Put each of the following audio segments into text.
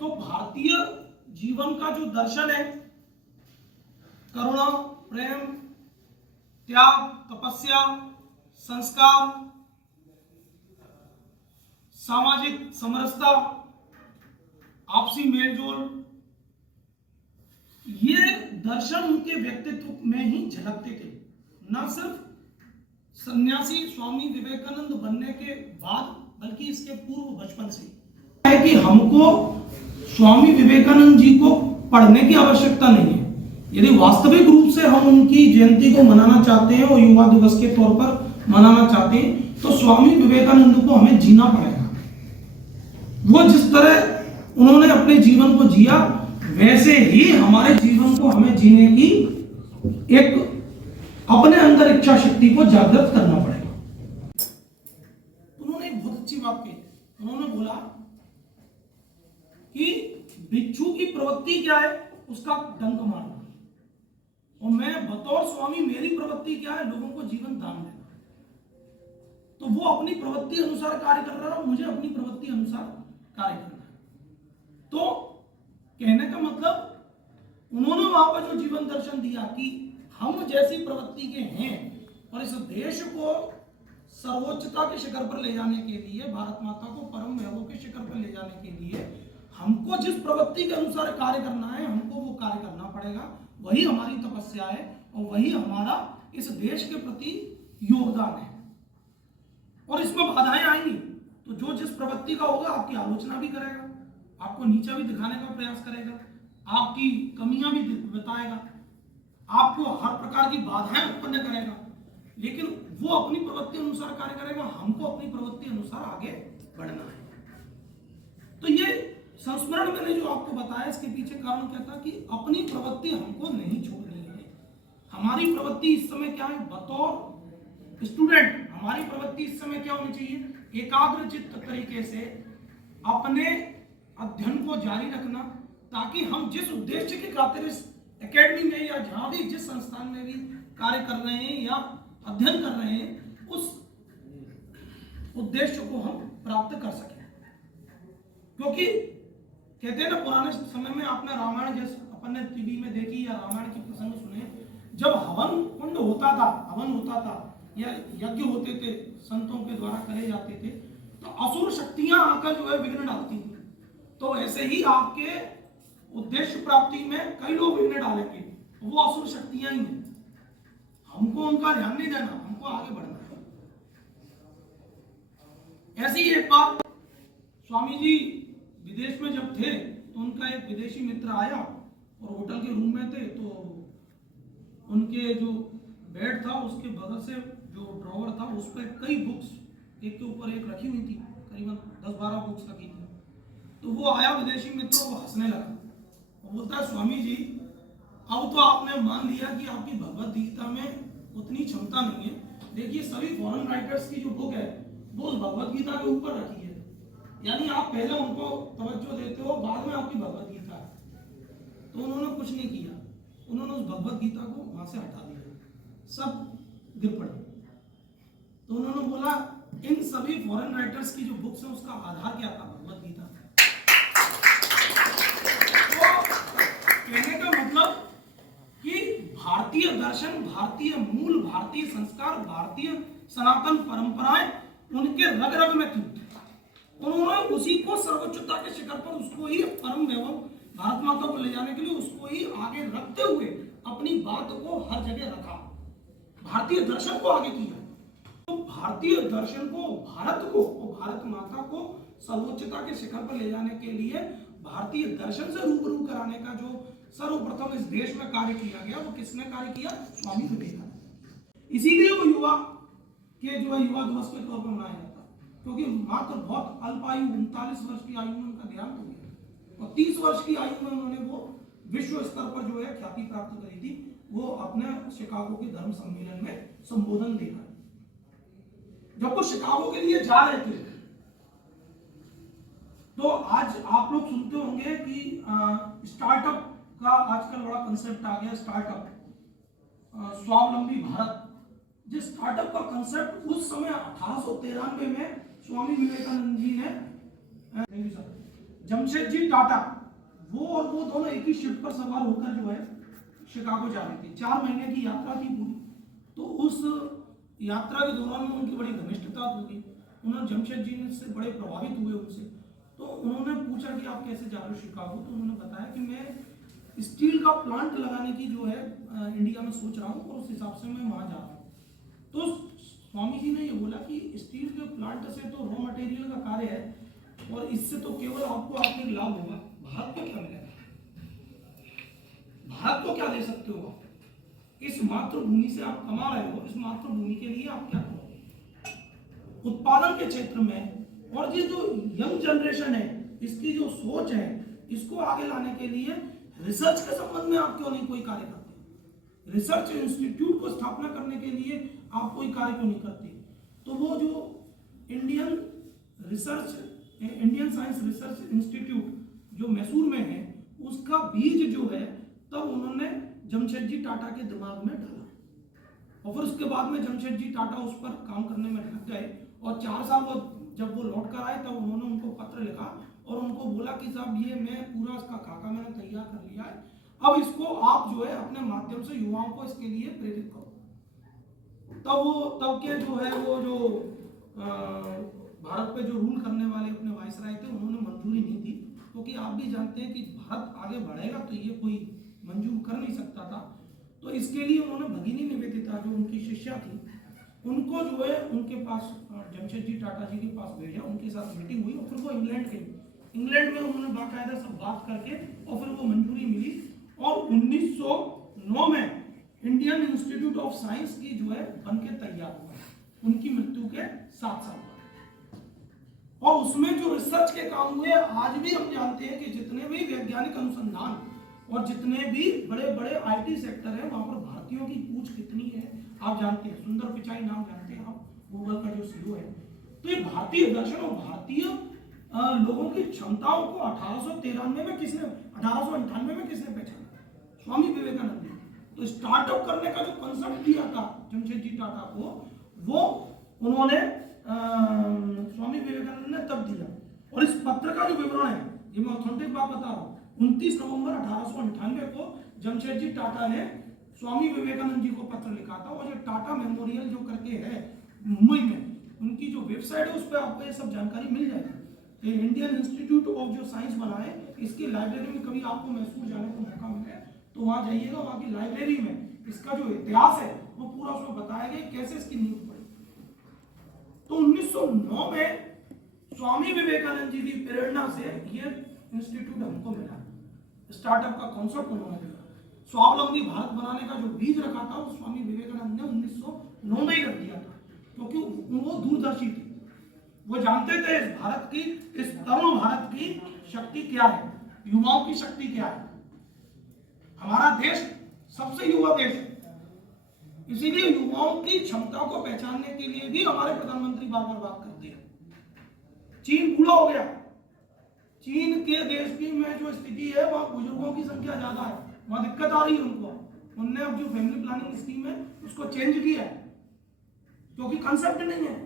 तो भारतीय जीवन का जो दर्शन है, करुणा, प्रेम, त्याग, तपस्या, संस्कार, सामाजिक समरसता, आपसी मेलजोल, ये दर्शन उनके व्यक्तित्व में ही झलकते थे। न सिर्फ सन्यासी स्वामी विवेकानंद बनने के बाद, बल्कि इसके पूर्व बचपन से है कि हमको स्वामी विवेकानंद जी को पढ़ने की आवश्यकता नहीं है। यदि वास्तविक रूप से हम उनकी जयंती को मनाना चाहते हैं और युवा दिवस के तौर पर मनाना चाहते हैं, तो स्वामी विवेकानंद को हमें जीना पड़ेगा। वो जिस तरह उन्होंने अपने जीवन को जिया, वैसे ही हमारे जीवन को हमें जीने की एक अपने अंदर इच्छा शक्ति को जागृत करना पड़ेगा। उन्होंने एक बहुत अच्छी बात कही। उन्होंने बोला कि भिक्षु की प्रवृत्ति क्या है, उसका डंक मारना, और मैं बतौर स्वामी मेरी प्रवृत्ति क्या है, लोगों को जीवन दान देना। तो वो अपनी प्रवृत्ति अनुसार कार्य कर रहा है, मुझे अपनी प्रवृत्ति अनुसार कार्य करना है। तो कहने का मतलब उन्होंने वहां पर जो जीवन दर्शन दिया कि हम जैसी प्रवृत्ति के हैं और इस देश को सर्वोच्चता के शिखर पर ले जाने के लिए, भारत माता को परम वैभव के शिखर पर ले जाने के लिए हमको जिस प्रवृत्ति के अनुसार कार्य करना है, हमको वो कार्य करना पड़ेगा। वही हमारी तपस्या है और वही हमारा इस देश के प्रति योगदान है। और इसमें बाधाएं आएंगी तो जो जिस प्रवृत्ति का होगा आपकी आलोचना भी करेगा, आपको नीचा भी दिखाने का प्रयास करेगा, आपकी कमियां भी बताएगा, आपको हर प्रकार की बाधाएं उत्पन्न करेगा, लेकिन वो अपनी प्रवृत्ति अनुसार कार्य करेगा। हमको अपनी प्रवृत्ति अनुसार आगे बढ़ना है। तो ये संस्मरण मैंने जो आपको बताया, इसके पीछे कारण क्या था कि अपनी प्रवृत्ति हमको नहीं छोड़नी है। हमारी प्रवृत्ति इस समय क्या है, बतौर स्टूडेंट हमारी प्रवृत्ति इस समय क्या होनी चाहिए, एकाग्रचित्त तरीके से अपने अध्ययन को जारी रखना, ताकि हम जिस उद्देश्य की खातिर इस एकेडमी में या जहां भी जिस संस्थान में भी कार्य कर रहे हैं या अध्ययन कर रहे हैं, उस उद्देश्य को हम प्राप्त कर सकें। क्योंकि कहते हैं ना, पुराने समय में आपने रामायण जैसे अपन ने टीवी में देखी या रामायण के प्रसंग सुने, जब हवन कुंड होता था, हवन होता था या यज्ञ होते थे, संतों के द्वारा करे जाते थे, तो असुर शक्तियां आकर जो है विघ्न डालती थी। तो ऐसे ही आपके उद्देश्य प्राप्ति में कई लोग विघ्न डालेंगे, वो असुर शक्तियां ही हैं। हमको उनका ध्यान नहीं देना, हमको आगे बढ़ना है। ऐसे ही एक बार स्वामी जी विदेश में जब थे, तो उनका एक विदेशी मित्र आया और होटल के रूम में थे, तो उनके जो बेड था उसके बगल से जो ड्रॉवर था, उस पर कई बुक्स एक के ऊपर एक रखी हुई थी, करीबन 10-12 बुक्स रखी थी। तो वो आया विदेशी मित्र, वो हंसने लगा, वो बोलता है, स्वामी जी अब तो आपने मान लिया कि आपकी भगवत गीता में उतनी क्षमता नहीं है। देखिए सभी फॉरेन राइटर्स की जो बुक है वो भगवत गीता के ऊपर रखी है, यानी आप पहले उनको तवज्जो देते हो, बाद में आपकी भगवत गीता है। तो उन्होंने कुछ नहीं किया, उन्होंने उस भगवत गीता को वहां से हटा दिया, सब गिर पड़े। तो उन्होंने बोला, इन सभी फॉरेन राइटर्स की जो बुक्स है उसका आधार क्या था, भगवत गीता। तो कहने का मतलब कि भारतीय दर्शन, भारतीय मूल, भारतीय संस्कार, भारतीय सनातन परंपराएं उनके रग रग में थी। उन्होंने उसी को सर्वोच्चता के शिखर पर, उसको ही परम वैभव भारत माता को ले जाने के लिए उसको ही आगे रखते हुए अपनी बात को हर जगह रखा, भारतीय दर्शन को आगे किया। तो भारतीय दर्शन को, भारत को और भारत माता को सर्वोच्चता के शिखर पर ले जाने के लिए भारतीय दर्शन से रूबरू कराने का जो सर्वप्रथम इस देश में कार्य किया गया, वो किसने कार्य किया, स्वामी विवेकानंद। इसीलिए वो युवा के जो है युवा दिवस के तौर पर मनाया जाता, क्योंकि मात्र बहुत अल्प आयु 39 वर्ष की आयु में उनका देहांत हो गया और 30 वर्ष की आयु में उन्होंने वो विश्व स्तर पर जो है ख्याति प्राप्त करी थी। वो अपने शिकागो के धर्म सम्मेलन में संबोधन दे रहा है। जब वो शिकागो के लिए जा रहे थे, तो आज आप लोग सुनते होंगे कि स्टार्टअप का आजकल बड़ा कंसेप्ट आ गया, स्टार्टअप, स्वावलंबी भारत। जिस स्टार्टअप का कंसेप्ट उस समय 1893 में स्वामी विवेकानंद जी ने जमशेदजी टाटा वो दोनों एक ही शिप पर सवार होकर जो है शिकागो जा रही थी। 4 महीने की यात्रा थी पूरी। तो उस यात्रा के दौरान में उनकी बड़ी घनिष्ठता होगी। उन्होंने जमशेदजी से बड़े प्रभावित हुए उनसे। तो उन्होंने पूछा कि आप कैसे जा रहे हो शिकागो। तो उन्होंने बताया कि मैं स्टील का प्लांट लगाने की जो है इंडिया में सोच रहा हूँ और उस हिसाब से मैं वहाँ जा रहा हूँ। तो स्वामी जी ने ये बोला कि स्टील के प्लांट से तो रॉ मटेरियल का कार्य है और इससे तो केवल आपको आर्थिक लाभ होगा, भारत को क्या मिलेगा, भारत को क्या दे सकते हो। इस मातृभूमि से आप कमा रहे हो, इस मातृभूमि के लिए आप क्या करोगे उत्पादन के क्षेत्र में। और ये जो यंग जनरेशन है इसकी जो सोच है इसको आगे लाने के लिए रिसर्च के संबंध में आप क्यों नहीं कोई कार्य करते, रिसर्च इंस्टीट्यूट को स्थापना करने के लिए आप कोई कार्य क्यों नहीं करते। तो वो जो इंडियन साइंस रिसर्च इंस्टीट्यूट जो मैसूर में है उसका बीज जो है तब उन्होंने जमशेदजी टाटा के दिमाग में डाला और फिर उसके बाद में जमशेदजी टाटा उस पर काम करने में लग गए। और 4 साल जब वो लौट कर आए तब उन्होंने उनको पत्र लिखा और उनको बोला कि साहब ये मैं पूरा इसका खाका मैंने तैयार कर लिया है, अब इसको आप जो है अपने माध्यम से युवाओं को इसके लिए प्रेरित करो। तब के जो है वो जो भारत पे जो रूल करने वाले अपने वाइसराय थे उन्होंने मंजूरी नहीं दी, क्योंकि आप भी जानते हैं कि भारत आगे बढ़ेगा तो ये कोई मंजूर कर नहीं सकता था। तो इसके लिए उन्होंने भगिनी निवेदिता जो उनकी शिष्या थी उनको जो है उनके पास जमशेदजी टाटा जी के पास भेजा, उनके साथ मीटिंग हुई और फिर वो इंग्लैंड गई। इंग्लैंड में उन्होंने बाकायदा सब बात करके और फिर वो मंजूरी मिली और 1909 में इंडियन इंस्टीट्यूट ऑफ साइंस की जो है बन के तैयार हुआ उनकी मृत्यु के 7 साल बाद। और उसमें जो रिसर्च के काम हुए आज भी हम जानते हैं कि जितने भी वैज्ञानिक अनुसंधान और जितने भी बड़े बड़े आईटी सेक्टर है वहां पर भारतीयों की पूछ कितनी है आप जानते हैं। सुंदर पिचाई नाम जानते हैं आप, गूगल का जो सीईओ है। तो ये भारतीय दर्शन और भारतीय लोगों की क्षमताओं को 1898 में किसने पहचाना, स्वामी विवेकानंद ने। तो स्टार्टअप करने का जो कंसेप्ट दिया था जमशेदजी टाटा को वो उन्होंने स्वामी विवेकानंद ने तब दिया। और इस पत्र का जो विवरण है ये मैं ऑथेंटिक बात बता रहा हूँ, 29 नवंबर 1898 को जमशेदजी टाटा ने स्वामी विवेकानंद जी को पत्र लिखा था। और ये टाटा मेमोरियल जो करके है मुंबई में, उनकी जो वेबसाइट है उस पर आपको ये सब जानकारी मिल जाएगी। ये इंडियन इंस्टीट्यूट ऑफ जो साइंस बना है इसकी लाइब्रेरी में कभी आपको मैसूर जाने को मौका मिले तो वहाँ जाइएगा, वहाँ की लाइब्रेरी में इसका जो इतिहास है वो पूरा उसमें बताया गया कैसे इसकी नींव पड़ी। तो 1909 में स्वामी विवेकानंद जी की प्रेरणा से ये इंस्टीट्यूट हमको मिला, स्टार्टअप का कॉन्सेप्ट उन्होंने दिया। स्वावलंबी भारत बनाने का जो बीज रखा था वो स्वामी विवेकानंद ने 1909 में ही रख दिया था, क्योंकि वो दूरदर्शी थे। वो जानते थे इस तरुण भारत की शक्ति क्या है, युवाओं की शक्ति क्या है। हमारा देश सबसे युवा देश है, इसीलिए युवाओं की क्षमता को पहचानने के लिए भी हमारे प्रधानमंत्री बार बार बात करते हैं। चीन बूढ़ा हो गया, चीन के देश की में जो स्थिति है वहां बुजुर्गों की संख्या ज्यादा है, वहां दिक्कत आ रही है उनको। उनने अब जो फैमिली प्लानिंग स्कीम है उसको चेंज किया है, क्योंकि कंसेप्ट नहीं है।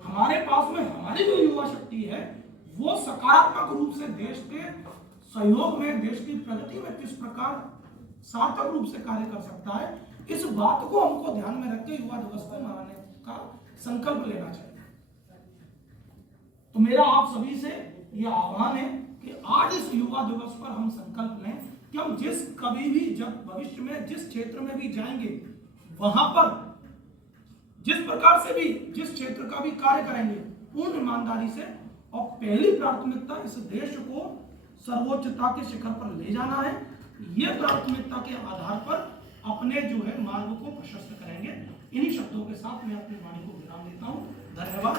हमारे पास में हमारी जो युवा शक्ति है वो सकारात्मक रूप से देश के सहयोग में, देश की प्रगति में किस प्रकार सार्थक रूप से कार्य कर सकता है, इस बात को हमको ध्यान में रख के युवा दिवस को मनाने का संकल्प लेना चाहिए। तो मेरा आप सभी से यह आह्वान है कि आज इस युवा दिवस पर हम संकल्प लें कि हम जब भविष्य में जिस क्षेत्र में भी जाएंगे वहां पर जिस प्रकार से भी जिस क्षेत्र का भी कार्य करेंगे पूर्ण ईमानदारी से, और पहली प्राथमिकता इस देश को सर्वोच्चता के शिखर पर ले जाना है। ये प्राथमिकता के आधार पर अपने जो है मार्ग को प्रशस्त करेंगे। इन्हीं शब्दों के साथ मैं अपनी वाणी को विराम देता हूं। धन्यवाद।